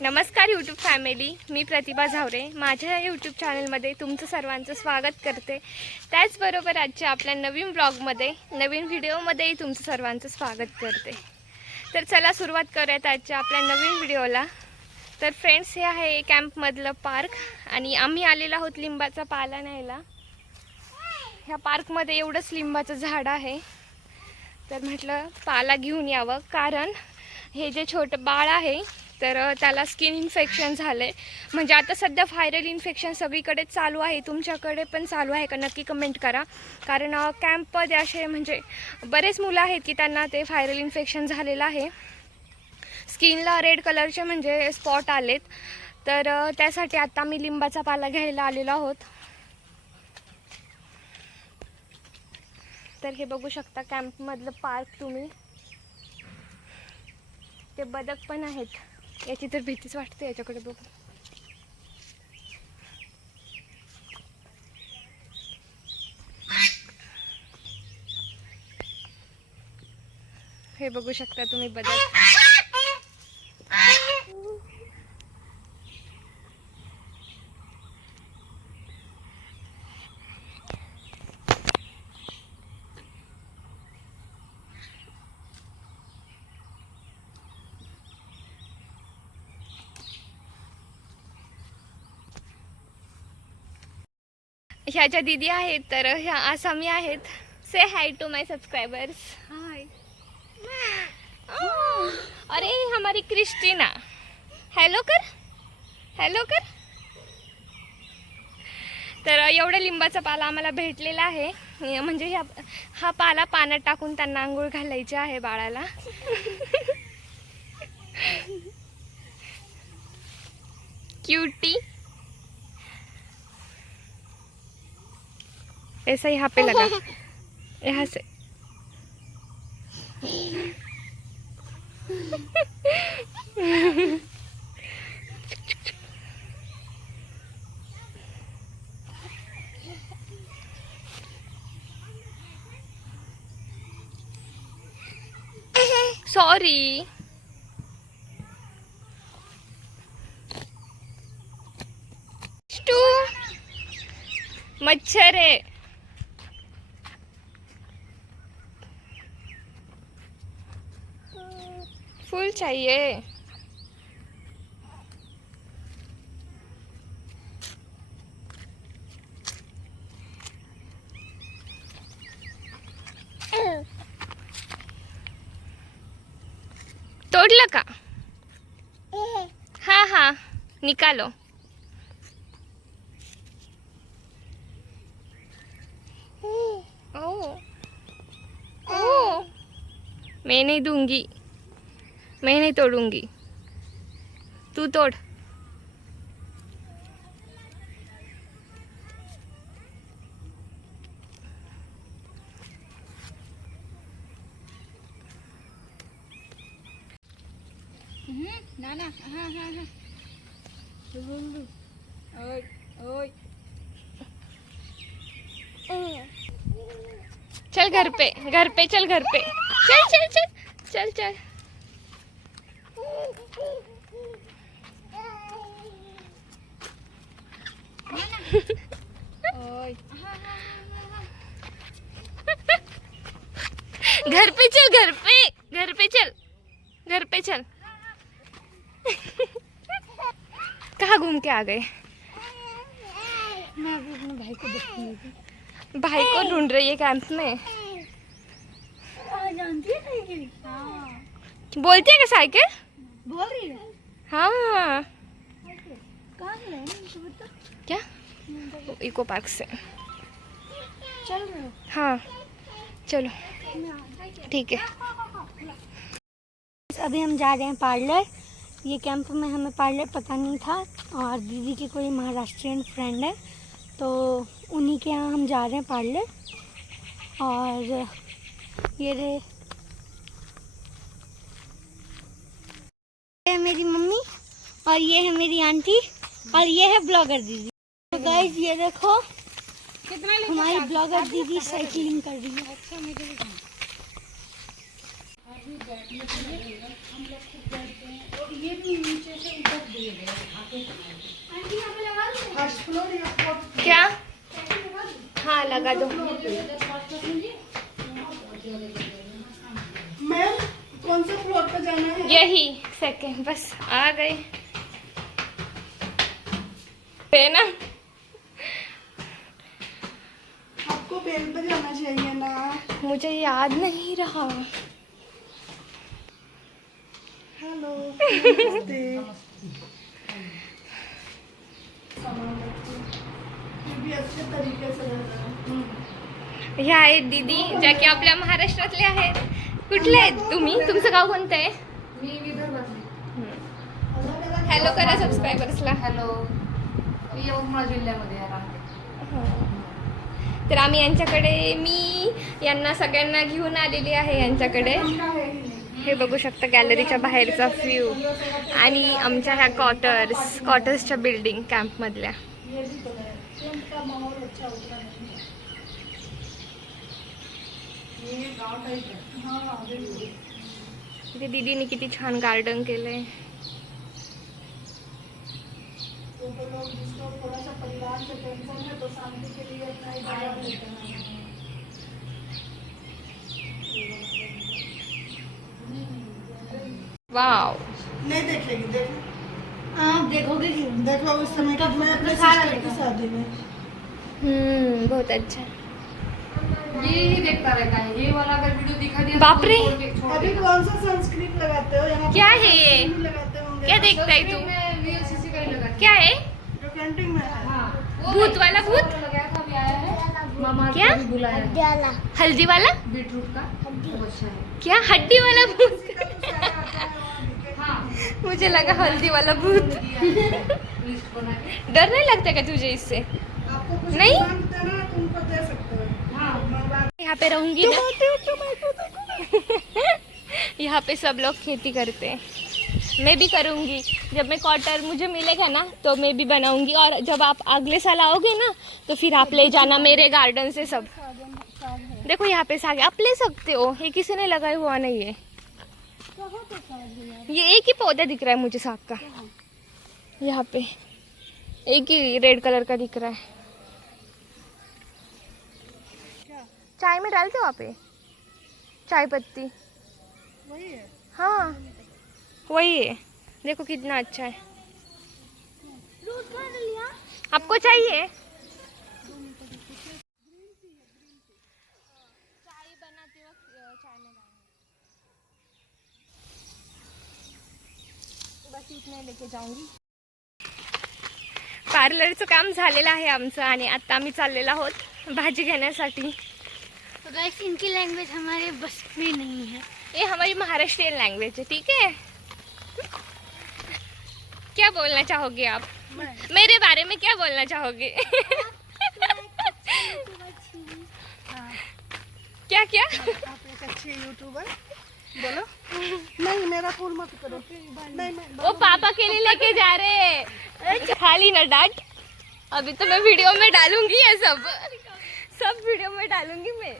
नमस्कार YouTube family, मी प्रतिभा झावरे. माझ्या YouTube चॅनलमध्ये तुमचं सर्वांचं स्वागत करते. त्याचबरोबर आजच्या आपल्या नवीन ब्लॉगमध्ये, नवीन व्हिडिओमध्येही तुमचं सर्वांचं स्वागत करते. तर चला सुरुवात करूयात आजच्या आपल्या नवीन व्हिडिओला. तर फ्रेंड्स, हे आहे कॅम्पमधलं पार्क आणि आम्ही आलेलो आहोत लिंबाचा पाला न्यायला. ह्या पार्कमध्ये एवढंच लिंबाचं झाड आहे, तर म्हटलं पाला घेऊन यावं. कारण हे जे छोटं बाळ आहे तर त्याला स्किन इन्फेक्शन झालं आहे. म्हणजे आता सध्या व्हायरल इन्फेक्शन सगळीकडेच चालू आहे. तुमच्याकडे पण चालू आहे का नक्की कमेंट करा. कारण कॅम्पमध्ये असे म्हणजे बरेच मुलं आहेत की त्यांना ते व्हायरल इन्फेक्शन झालेलं आहे. स्किनला रेड कलरचे म्हणजे स्पॉट आलेत. तर त्यासाठी आता मी लिंबाचा पाला घ्यायला आलेलो आहोत. तर हे बघू शकता कॅम्पमधलं पार्क तुम्ही. ते बदक पण आहेत. याची तर भीतीच वाटते याच्याकडे बघून. हे बघू शकता तुम्ही बदक. ह्याच्या दीदी आहेत, तर ह्या आसामी आहेत. से हाय टू माय सब्सक्राइबर्स. हाय. अरे हमारी क्रिस्टीना, हॅलो कर, हॅलो कर. तर एवढा लिंबाचा पाला आम्हाला भेटलेला आहे. म्हणजे हा पाला पाण्यात टाकून त्यांना आंघोळ घालायची आहे बाळाला. क्यूटी. ऐसा यहाँ पे लगा, यहाँ से. सॉरी. मच्छर है. फूल चाहिए. तोड़ला का? हाँ हाँ निकालो. ओ ओ, मैं नहीं दूंगी, मैं नहीं तोड़ूंगी, तू तोड़. नाना हाँ हाँ हाँ. ओए ओए. चल घर पे, घर पे चल, घर पे चल चल चल चल चल. ओए. घर पे चल, घर पे, घर पे चल, घर पे चल. कहाँ घूम के आ गए? मैं अभी अपने भाई को देख रही थी. भाई को ढूंढ रही है कैंप में. जानती है साइकिल? हाँ. बोलती है क्या साइकिल? बोल रही है. हाँ. कहाँ से लाए ना मुझे बता. क्या? इको पार्क से. चल रहे हो? हाँ चलो ठीक है. अभी हम जा रहे हैं पार्लर. ये कैंप में हमें पार्लर पता नहीं था और दीदी की कोई महाराष्ट्रियन फ्रेंड है तो उन्हीं के यहाँ हम जा रहे हैं पार्लर. और ये है मेरी मम्मी और ये है मेरी आंटी और ये है ब्लॉगर दीदी. तो गाइस ये देखो हमारी ब्लॉगर दीदी साइकिलिंग कर रही है. अच्छा मुझे भी हम लोग खुद बैठते हैं और ये भी नीचे से ऊपर फर्स्ट फ्लोर या फोर्थ? क्या? हाँ लगा दो। मैम कौन से फ्लोर पे जाना है? यही सेकंड, बस आ गए है ना। आपको बेल पे जाना चाहिए ना। मुझे याद नहीं रहा। हेलो नमस्ते। सामान रखिए। ये भी अच्छे तरीके से लग रहा है। ह्या आहेत दीदी, ज्या की आपल्या महाराष्ट्रातले आहेत. कुठले आहेत तुम्ही? तुमचं गाव कोणतं आहे? मी विदर्भातली. हॅलो करा सबस्क्रायबर्सला. हॅलो, मी यवतमाळ जिल्ह्यामध्ये राहते. तर आम्ही यांच्याकडे, मी यांना सगळ्यांना घेऊन आलेली आहे यांच्याकडे. हे बघू शकता गॅलरीच्या बाहेरचा व्ह्यू आणि आमच्या ह्या क्वार्टर्सच्या बिल्डिंग कॅम्पमधल्या. ये भी तो है। टेंट का माहौल अच्छा उतना नहीं है। ये गांव टाइप है। हाँ बिल्कुल। इथे दीदीने किती छान गार्डन केलंय. तो लोग जिसको थोड़ा सा परिवार से टेंशन है तो शांति के लिए अपना एक जगह लेते हैं। वाव. नहीं देखेगी देख। आप देखोगे क्यों? देखो उस समय कब मैं अपने सारा सिस्टर की देखा। शादी में। बहुत अच्छा. ये ही देखता रहता है. ये वाला अगर वीडियो दिखा दिया बाप रे. छोड़ अभी देगा. कौन सा सनस्क्रीन लगाते हो यहाँ पे? क्या है ये? sunscreen लगाते होंगे क्या ना? देखता है तू? सनस्क्रीन में VLCC का ही लगा. क्या है? जो कैंटीन में है। हाँ, वो भूत वाला भूत? लगाया था, अभी आया है. मामा क्या? को भी बुलाया है. हल्दी वाला? बीटरूट का बहुत अच्छा है. क्या हड्डी वाला भूत? किसी का कुछ आया आता है वहाँ दिखे। हाँ, मुझे लगा हल्दी वाला भूत. लिस्ट बना के. डर नहीं लगता क्या तुझे इससे? आपको कुछ नहीं? मांगते ना तुमको दे सकते हो। हाँ, मंगवा यहाँ पे रहूंगी ना. यहाँ पे सब लोग खेती करते हैं. मैं भी करूँगी. जब मैं क्वार्टर मुझे मिलेगा ना तो मैं भी बनाऊँगी. और जब आप अगले साल आओगे ना तो फिर आप ले जाना मेरे गार्डन से सब. देखो यहाँ पे साग आप ले सकते हो. ये किसी ने लगाया हुआ नहीं है. ये एक ही पौधा दिख रहा है मुझे साग का. यहाँ पे एक ही रेड कलर का दिख रहा है. चाय में डालते हो आप ये? चाय पत्ती. वही है। हाँ वही है. देखो कितना अच्छा है. आपको चाहिए? चाय बनाते वक्त चाय में डालना. बस इतने लेके जाऊंगी. पार्लरचं काम झालेलं आहे आमचं आणि आता आम्ही चाललेलो आहोत भाजी घेण्यासाठी. तो गाइस इनकी लैंग्वेज हमारे बस में नहीं है. ये हमारी महाराष्ट्रियन लैंग्वेज है. ठीक है. क्या बोलना चाहोगे आप मेरे बारे में? क्या बोलना चाहोगे? क्या क्या? आप एक अच्छे यूट्यूबर बोलो। नहीं मेरा फूल मत करो। नहीं वो पापा के लिए लेके जा रहे हैं. खाली ना डांट. अभी तो मैं वीडियो में डालूंगी ये सब वीडियो में डालूंगी मैं.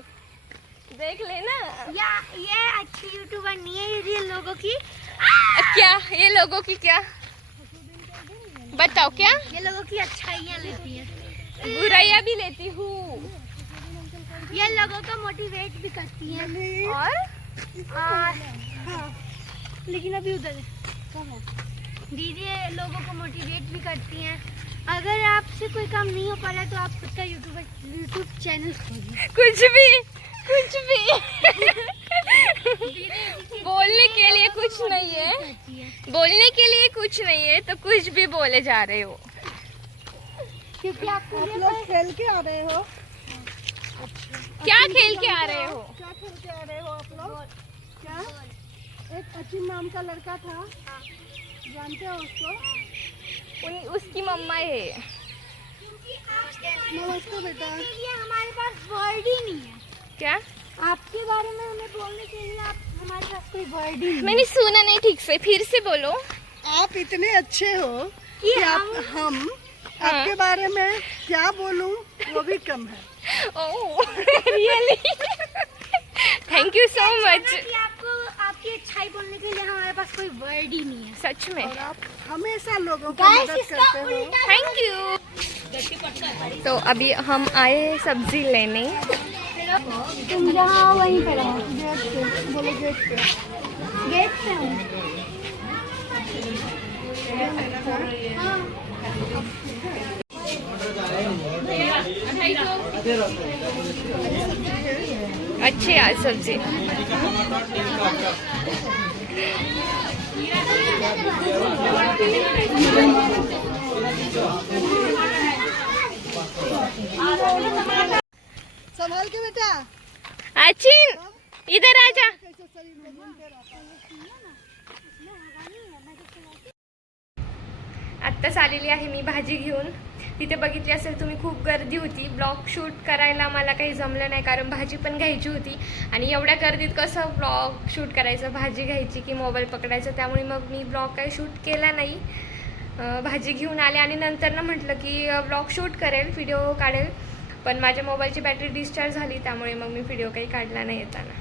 देख लेना. ये अच्छी यूट्यूबर नहीं है. ये रियल लोगों की क्या ये लोगों की क्या बताओ? क्या ये लोगों की अच्छाइयाँ लेती है. बुराइयां भी लेती हूँ. ये लोगों को मोटिवेट भी करती है. और हाँ. लेकिन अभी उधर है. दीदी ये लोगों को मोटिवेट भी करती हैं. अगर आपसे कोई काम नहीं हो पा रहा है तो आप खुद का यूट्यूब चैनल खोलिए. कुछ भी बोलने के लिए कुछ नहीं है. बोलने के लिए कुछ नहीं है तो कुछ भी बोले जा रहे हो. क्योंकि आपको आप लोग खेल के आ रहे हो? क्या खेल के आ रहे हो? क्या खेल के आ रहे हो आप लोग? क्या? एक अचिन नाम का लड़का था, जानते हो उसको? उसकी मम्मा है. नमस्ते बेटा। ये हमारे पास वर्ड ही नहीं है. क्या? आपके बारे में हमें बोलने के लिए आप हमारे पास कोई वर्ड ही नहीं. मैंने सुना नहीं ठीक से. फिर से बोलो. आप इतने अच्छे हो कि हम आपके बारे में क्या बोलूं वो भी कम है. Oh really. Thank you so much. कि आपको आपके की अच्छाई बोलने के लिए हमारे पास कोई वर्ड ही नहीं है। सच में और आप हमेशा लोगों की गाइस मदद इसका करते हो। उल्टा थैंक यू। तो अभी हम आए हैं सब्जी लेने। तुम जहाँ वहीं पे रहो। गेट पे बोलो, गेट पे। गेट पे हूँ। अच्छी है आज सब्जी। संभाल के बेटा। आचिन इधर आ जा। कैसे शरीर में घूमते रहता है। आत्ताच आलेली आहे मी भाजी घेऊन। तिथे बघितली असेल तुम्ही खूप गर्दी होती। ब्लॉग शूट करायला मला काही जमलं नाही कारण भाजी पण घ्यायची होती आणि एवढ्या गर्दीत कसं ब्लॉग शूट करायचं, भाजी घ्यायची की मोबाईल पकडायचं, त्यामुळे मग मी ब्लॉग काही शूट केला नाही। भाजी घेऊन आले आणि नंतर ना म्हटलं की ब्लॉग शूट करेल, व्हिडिओ काढेल, पण माझ्या मोबाईलची बॅटरी डिस्चार्ज झाली त्यामुळे मग मी व्हिडिओ काही काढला नाही येताना।